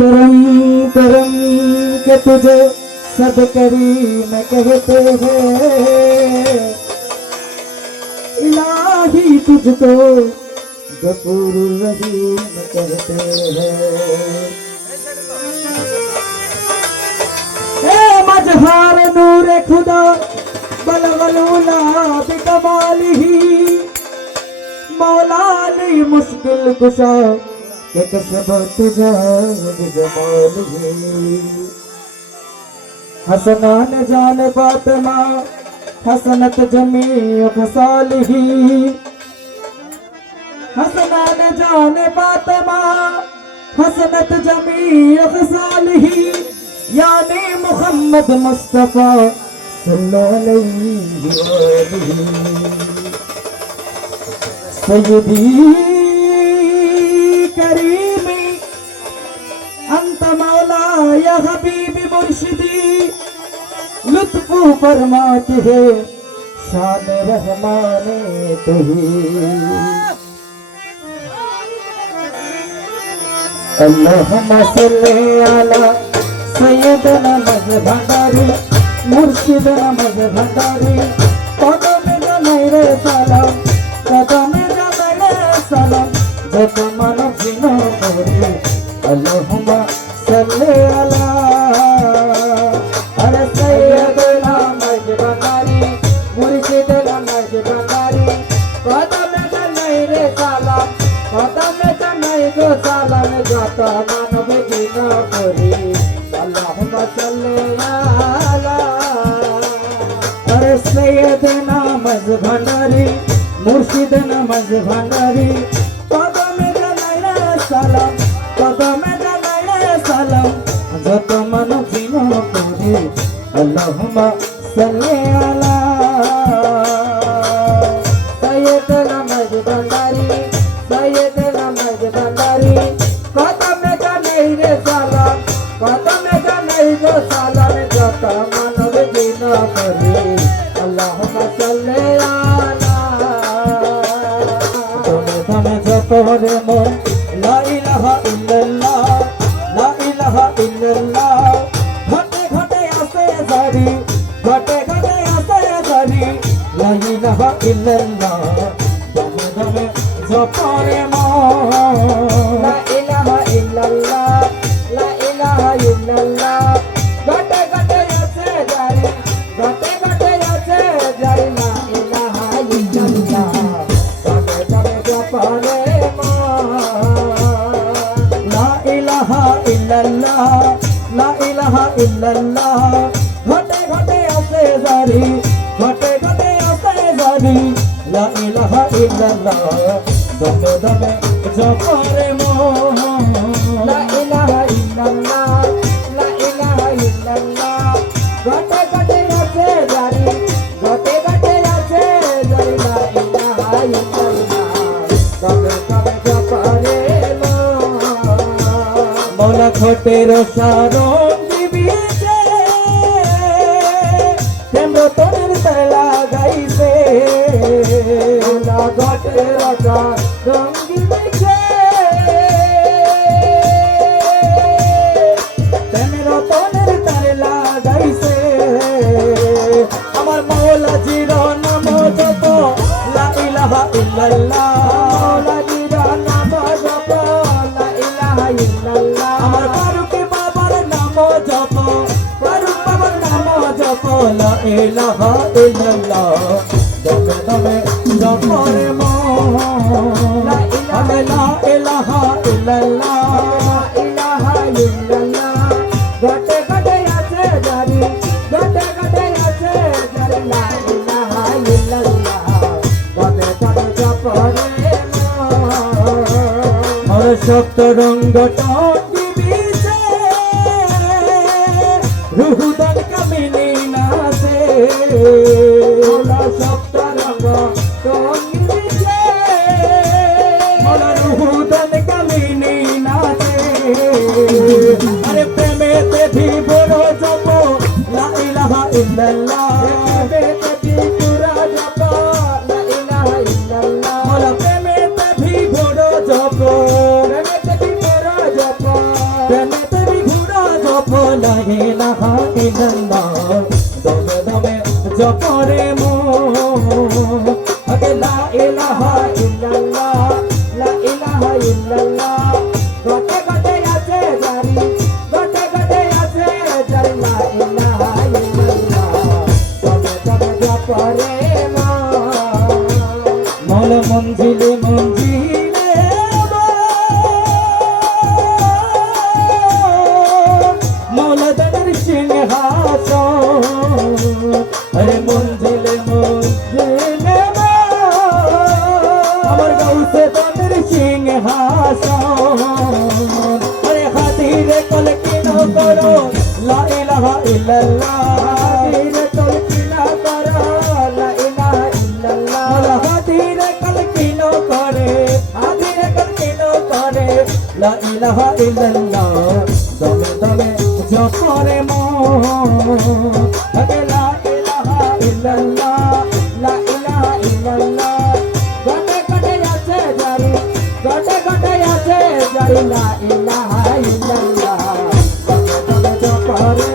करम करम के तुझे सब करीम कहते हैं, इलाही तुझको गफूर रहीम कहते हैं। ए मजहार नूर खुदा बलगलूला बिकमालिही, मौला ने मुश्किल कुशा के कशब तुझा बिजमालिही। हसनान जान फातिमा हसनत जमी खसालिही, हसनान जान फातिमा हसनत जमी खसालिही, यानी मुहम्मद मुस्तफा सल्लल्लाहु अलैहि सय्यदी करीमी अंत मौला या हबीबी मुर्शिदी, लुत्फू फरमाते हैं शान रहमाने तुही। अल्लाहुम्मा सल्ली अला सय्यदना मज़ भंडारी, मुर्शिदना मज़ भंडारी, कदम जानाई रे सालाम, कदम जानाई रे सालाम, जत मन बिना करे। अल्लाहुम्मा सल्ली अला अरे सय्यदना मज़ भंडारी, मुर्शिदना मज़ भंडारी, कदम जानाई रे सालाम, कदम जानाई गो सालाम, जत मन बिना करे। अल्लाहुम्मा सल्ली अला अरे सय्यदना मज़ भंडारी, मुर्शिदना मज़ भंडारी, कदम जानाई रे सालाम, कदम जानाई रे सालाम, जत मन बिना करे। अल्लाहुम्मा सल्ली अला सय्यदना मज़ भंडारी, सय्यदना मज़ भंडारी, कदम जानाई रे सालाम, कदम जानाई गो सालाम, जत मन बिना करे। अल्लाहुम्मा सल्ली अला तुम जपरे मन ला इलाहा इल्लल्लाह, ला इलाहा इल्लल्लाह, घटे घटे आसे जारी, घटे घटे आसे जारी, ला इलाहा इल्लल्लाह, दम दम जपरे मन ला इलाहा इल्लल्लाह, ला इलाहा इल्लल्लाह, घटे घटे आसे जारी, घटे घटे आसे जारी, ला इलाहा इल्लल्लाह, दम दम जपरे ला इलाहा इल्लल्लाह, घटे घटे आसे जारी, घटे घटे आसे जारी, ला इलाहा इल्लल्लाह, दमे दमे जपरे मोह। ला इलाहा इल्लल्लाह, ला इलाहा इल्लल्लाह, घटे घटे आसे जारी, घटे घटे आसे जारी, ला इलाहा इल्लल्लाह, दमे दमे जपरे मौला घटेर सारंगी बीचे तेम्रो तोर तला गाइसे। मौला घटेर सारंगी बीचे तेम्रो तोर तला गाइसे। আমার মৌলা জির নাম জপ লা ইলাহা ইল্লাল্লাহ, মৌলা জির নাম জপ লা ইলাহা ইল্লাল্লাহ, আমার ফারুকে বাবার নাম জপ, ফারুক বাবার নাম জপ লা ইলাহা ইল্লাল্লাহ, দমে দমে জপরে মন লা ইলাহা ইল্লাল্লাহ, লা ইলাহা ইল্লাল্লাহ, ঘটে ঘটে আছে জারি, ঘটে ঘটে আছে জারি, লা ইলাহা ইল্লাল্লাহ, দমে দমে জপরে মন। আর সপ্তরঙ্গ টঙ্গি বিছে রুহুদান কামিনী নাচে, সপ্তরঙ্গ টঙ্গি বিছে রুহুদান কামিনী নাচে। আরে প্রেমেতে ভিবর জপ লা ইলাহা ইল্লাল্লাহ, প্রেমেতে ভিবর জপ লা ইলাহা ইল্লাল্লাহ, প্রেমেতে ভিবর জপ, প্রেমেতে ভিবর জপ, প্রেমেতে করো লা ইলাহা ইল্লাল্লাহ হাদিরে তলকিনা করো লা ইলাহা ইল্লাল্লাহ হাদিরে কলকিনো করে হাদিরে কলকিনো করে লা ইলাহা ইল্লাল্লাহ দমে দমে জপরে মন লা ইলাহা ইল্লাল্লাহ লা ইলাহা ইল্লাল্লাহ গটে গটে আছে জারি গটে গটে আছে জারি লা ইলাহা ইল্লাল্লাহ দমে দমে জপরে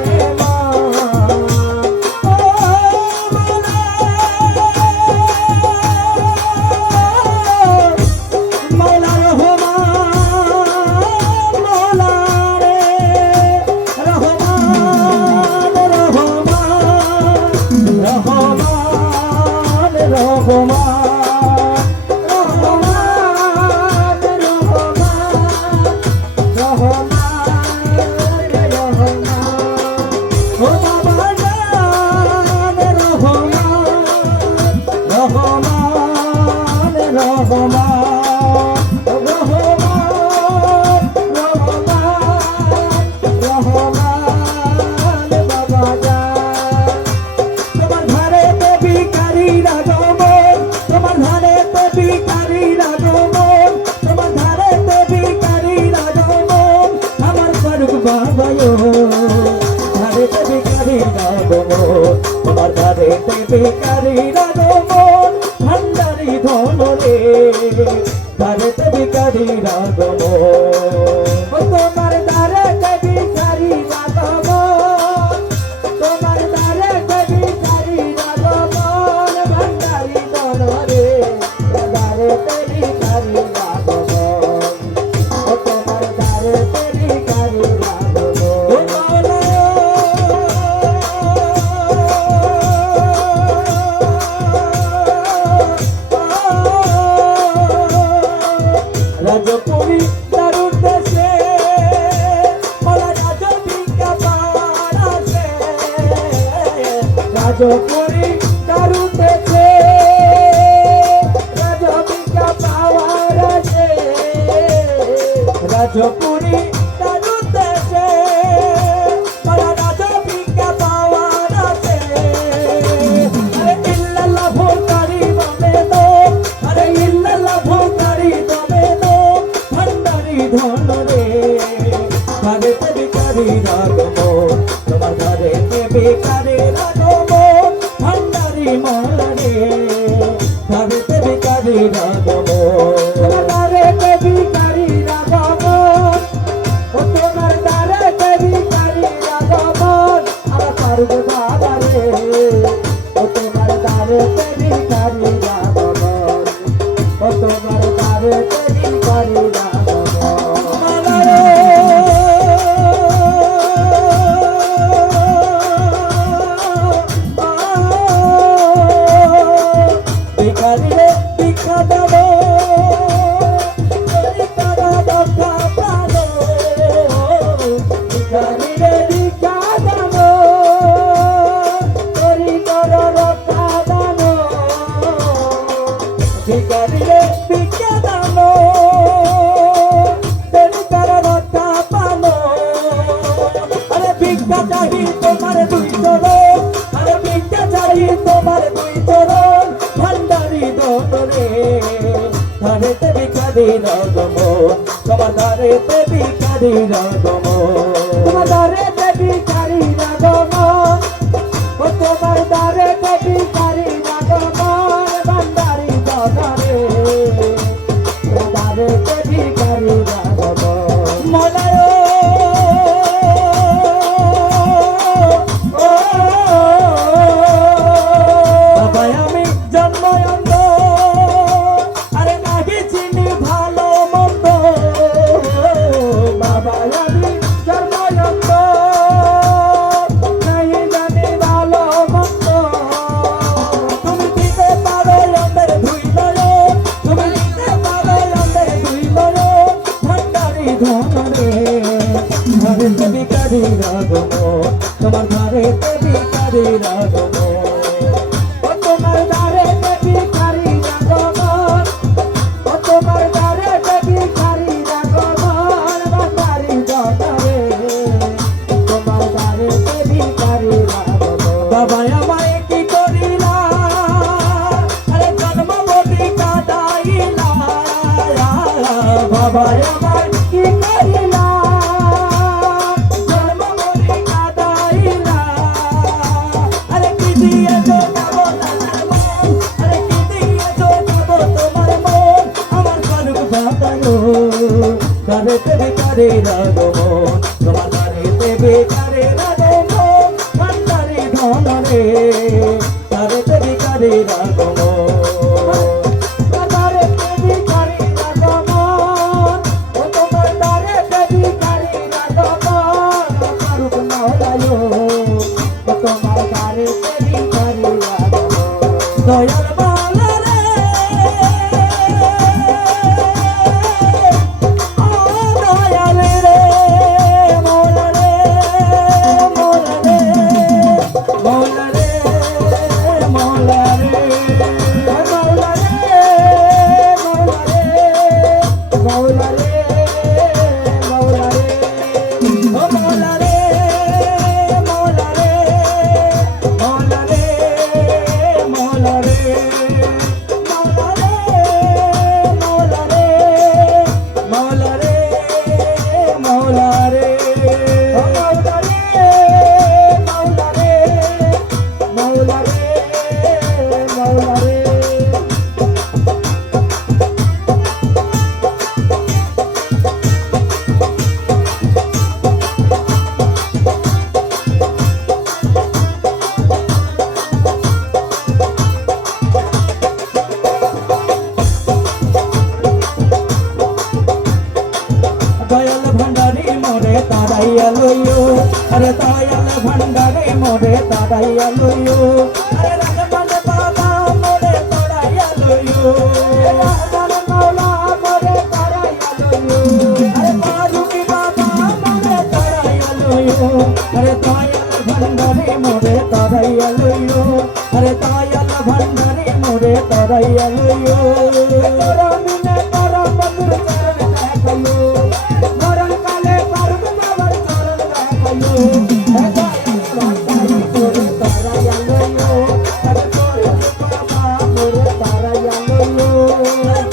তোমার ঘরে ভিখারি রাগমন ভান্ডারি ধন রে ঘরে ভিখারি রাগমন তোমার দ্বারে ভিখারি রাগমন তোমার দ্বারে ভিখারি রাগমন ভান্ডারি ধন রে ঘরে ভিখারি রাগমন তোমার দ্বারে ভিখারি রাজপুরী দারুণ দেশে বলা রাজভিকা পাড়াছে রাজপুরী দারুণ দেশে রাজভিকা পাওয়ার আছে রাজপুরী দারুণ দেশে বলা রাজভিকা পাওয়ার আছে আরে ইল্লাল্লাহ ভোকারি বলে তো আরে ইল্লাল্লাহ ভোকারি ধন রে ঘরে ভিখারি রাগমন তোমার ঘরে ভিখারি রাগমন ভান্ডারি মন রে ঘরে ভিখারি রাগমন তোমার ঘরে ভিখারি রাগমন ও তোমার ঘরে ভিখারি রাগমন আমার পারব বাবা রে ও তোমার ঘরে ভিখারি রাগমন ও তোমার ঘরে ভিখারি রাগমন ভিখারিরে ভিক্ষা দেব রক্ষা প্রাণ ভিখারিরে ভিক্ষা দেব রক্ষা দান ভিখারিরে ভিক্ষা দান রক্ষা পান আরে ভিক্ষা চাহি তোমার দুই চরণ আরে ভিক্ষা চাহি তোমার দুই চরণ ভান্ডারি ধন রে ঘরেতে ভিখারি রাগমন তোমার ঘরেতে ভিখারি রাগমন তোমার ঘরেতে ভিখারি রাগমন ও তোমার ঘরেতে ভিখারি রাগমন ভান্ডারি ধন রে তোমার ঘরেতে ভিখারি রাগমন মলায় ভিখারি রাগমন তোমার ঘরেতে ভিখারি রাগমন ও তোমার ঘরেতে ভিখারি রাগমন ও তোমার ঘরেতে ভিখারি রাগমন ভান্ডারি ধন রে ভিখারির আগমন তোমার দ্বারেতে ভিখারির আগমন ভান্ডারি ধন রে দ্বারেতে ভিখারির আগমন দ্বারেতে ভিখারির আগমন ও তোমার দ্বারেতে ভিখারির আগমন ফারুক মাওলায়ো ও তোমার দ্বারেতে ভিখারির আগমন দয়াল মাওলা রে ও দয়াল রে মাওলা রে মাওলা রে মাওলা রে মাওলা রে মাওলা রে মাওলা রে মাওলা রে মাওলা রে ও মাওলা রে মাওলা রে মাওলা রে মাওলা রে মাওলা রে মাওলা রে মাওলা রে ও মাওলা রে মাওলা রে মাওলা রে মাওলা রে দয়াল ভান্ডারি মোরে তারাইয়া লইও আরে দয়াল ভান্ডারি মোরে তারাইয়া লইও আরে রাজমান বাবা মোরে তারাইয়া লইও রাজমান মাওলা মোরে তারাইয়া লইও আরে ফারুকি বাবা মোরে তারাইয়া লইও আরে দয়াল ভান্ডারি মোরে তারাইয়া লইও আরে দয়াল ভান্ডারি মোরে তারাইয়া লইও তোরা মিনে তোরা বন্ধুর চরণ দেখাইও মরণ কালে ফারুক বাবার চরণ দেখাইও হে দয়াল ভান্ডারি মোরে তারাইয়া লইও আরে তোরে বাবা মোরে তারাইয়া লইও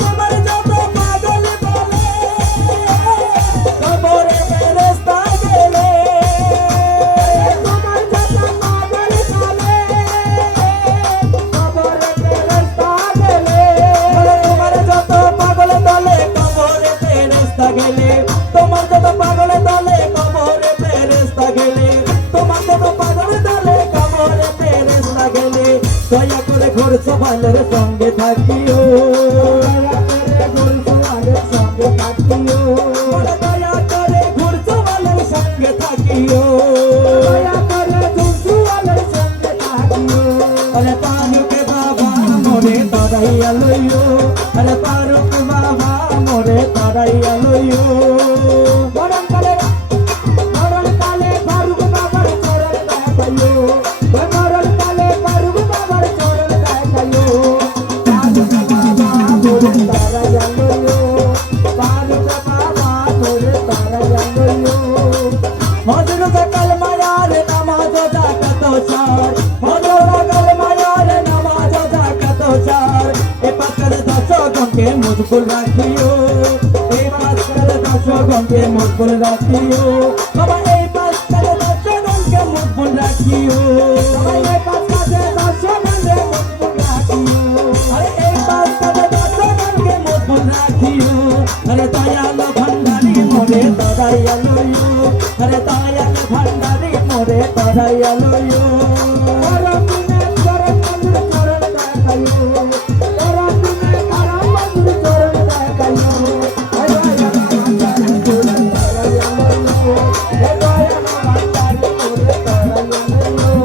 তোমার যত পাগল বলে কবরে ফেরেশতা গেলে তোমার যত পাগল বলে কবরে ফেরেশতা গেলে তোমার যত পাগল দলে কবরে ফেরেশতা গেলে তোমার যত পাগল দলে কবরে ফেরেশতা গেলে তোমার যত পাগল দলে কবরে ফেরেশতা গেলে দয়া করে ঘোড়সওয়ালের সঙ্গে থাকিও দয়া করে ঘোড়সওয়ালের সঙ্গে থাকিও দয়া করে ঘোড়সওয়ালের সঙ্গে থাকিও দয়া করে ঘোড়সওয়ালের সঙ্গে থাকিও আরে ফারুক বাবা মোরে তারাইয়া লইও আরে ফারুক বাবা মোরে তারাইয়া লইও মরণ কালে ফারুক বাবার চরণ দেখাইও মরণ কালে ফারুক বাবার চরণ দেখাইও ফারুক বাবা মোরে তারাইয়া লইও ফারুক বাবা মোরে তারাইয়া লইও হযরত কালমায়ার নামাজ জাকাত চার হযরত কালমায়ার নামাজ জাকাত চার এ পাকের দশগণকে মুজকুল রাখিও এই পাকের দশগণকে মুজকুল রাখিও বাবা এই পাকের দশগণকে মুজকুল রাখিও বাবা এই পাকের দশগণকে মুজকুল রাখিও আরে এই পাকের দশগণকে মুজকুল রাখিও আরে দয়াল ভান্ডারি মোরে তারাইয়া লইও আরে দয়াল ভান্ডারি মোরে তারাইয়া লইও রবিনে চরণ মধুর চরণ দেখাইও রবিনে কারাম মধুর চরণ দেখাইও আরে দয়াল ভান্ডারি মোরে তারাইয়া লইও হে দয়াল ভান্ডারি মোরে তারাইয়া লইও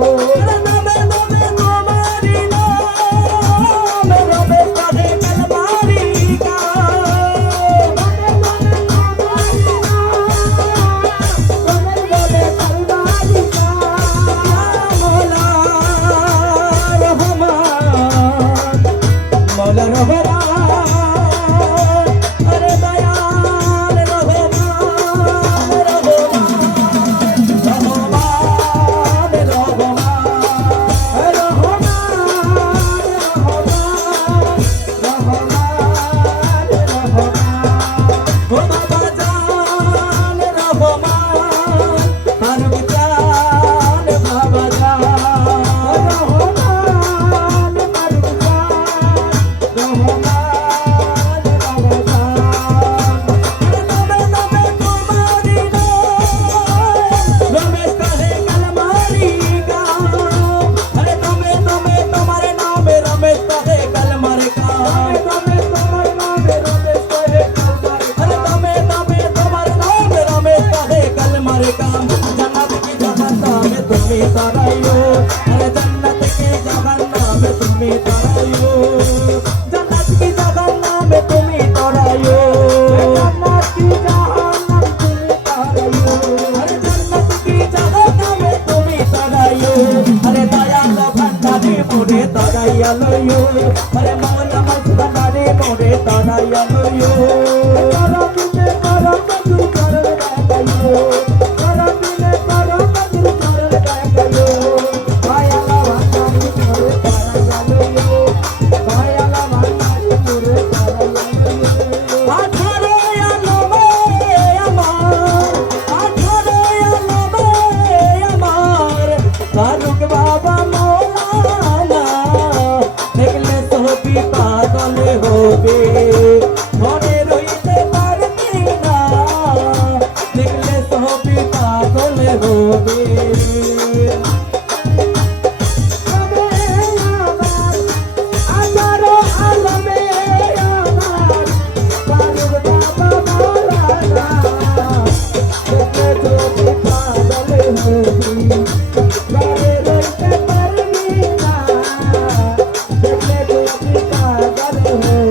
নামে নামে তোমারি নাম রবে সাধে কলমারি কা নামে নামে তোমারি নাম রবে তোমার কাম জান্নাত কি জাহান্নাম তুমি তারাইও আরে জান্নাত কি জাহান্নাম তুমি তারাইও জান্নাত কি জাহান্নাম তুমি তারাইও জান্নাত কি জাহান্নাম তুমি তারাইও আরে জান্নাত কি জাহান্নাম তুমি তারাইও আরে দয়াল ভান্ডারে মোরে তারাইয়া লইও আরে মওলা মস্তানারে মোরে তারাইয়া লইও করবিনে করম মঞ্জুর করে দেখাইও করবিনে করম মঞ্জুর করে দেখাইও দয়াল ভান্ডারে মোরে তারাইয়া লইও দয়াল ভান্ডারে মোরে তারাইয়া লইও আঠারো আলমে আমার আঠারো আলমে আমার ফারুক বাবা মৌলানা দেখলে ছবি পাগল হবে মনে রইতে পারবি না দেখলে ছবি পাগল হবে আঠারো আলমে আমার ফারুক বাবা মৌলানা দেখলে ছবি পাগল হবে মনে রইতে পারবি না দেখলে ছবি পাগল হবে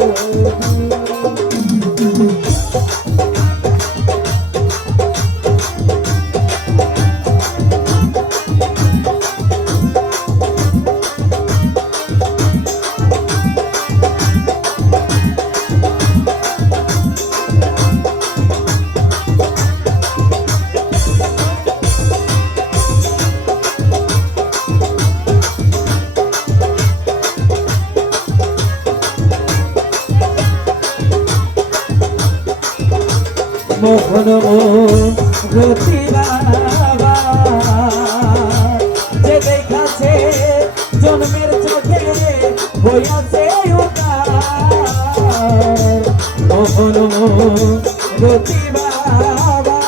মোহন রতি বাবা যে দেখাছে জন্মের চোখে হইয়াছে মোহন রতি বাবা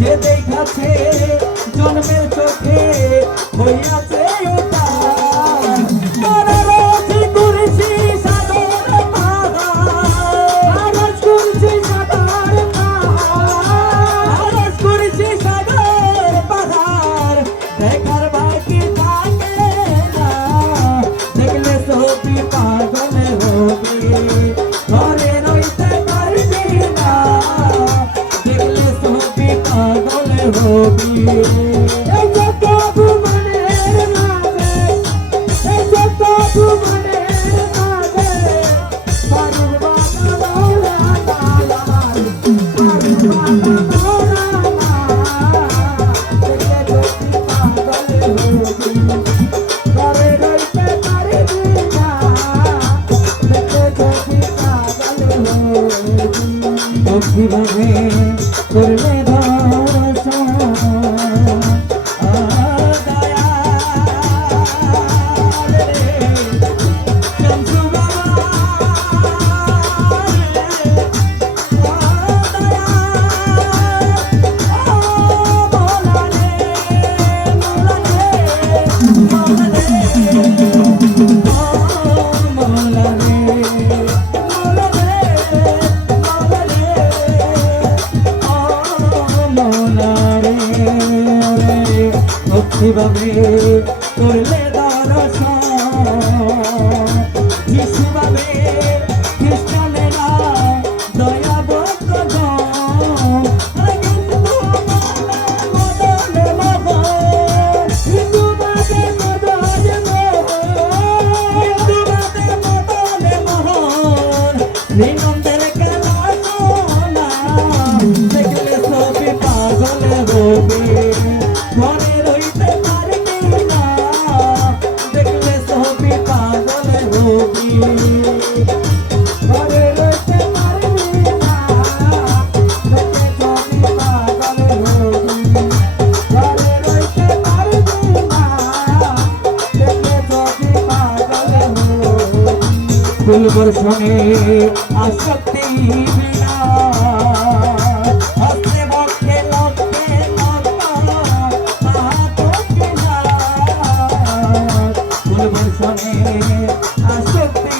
যে দেখাছে জন্মের চোখে হইয়াছে দেখার বাকি থাকে না দেখলে ছবি পাগল হবে ঘরে রইতে পারবি না দেখলে ছবি পাগল হবি এই যত ভুবনের মাঝে এই যত ভুবনের মাঝে ফারুক বাবা মৌলানা ফারুক বাবা মৌলানা দেখলে ছবি পাগল হবি ঘরে রইতে পারবি না দেখলে ছবি পাগল হবি কিভাবে করলে দর্শন দয়াল রে শামসু বাবা কিভাবে করলে দর্শন যিশুভাবে খ্রিস্টানেরা দয়া ভক্ত হিন্দুবাদে মদনে মোহন শ্রীনন্দের খেলা সোনা দেখলে ছবি পাগল হবে মনে রইতে পারবি না দেখলে ছবি পাগল হবি মনে রইতে পারবি না দেখলে ছবি পাগল হবি মনে রইতে পারবি না দেখলে ছবি পাগল হবি ফুলবর সঙ্গে আসক্তি বিনা হস্তে ভক্তে লক্ষ্যে ফুলবর সঙ্গে আসক্তি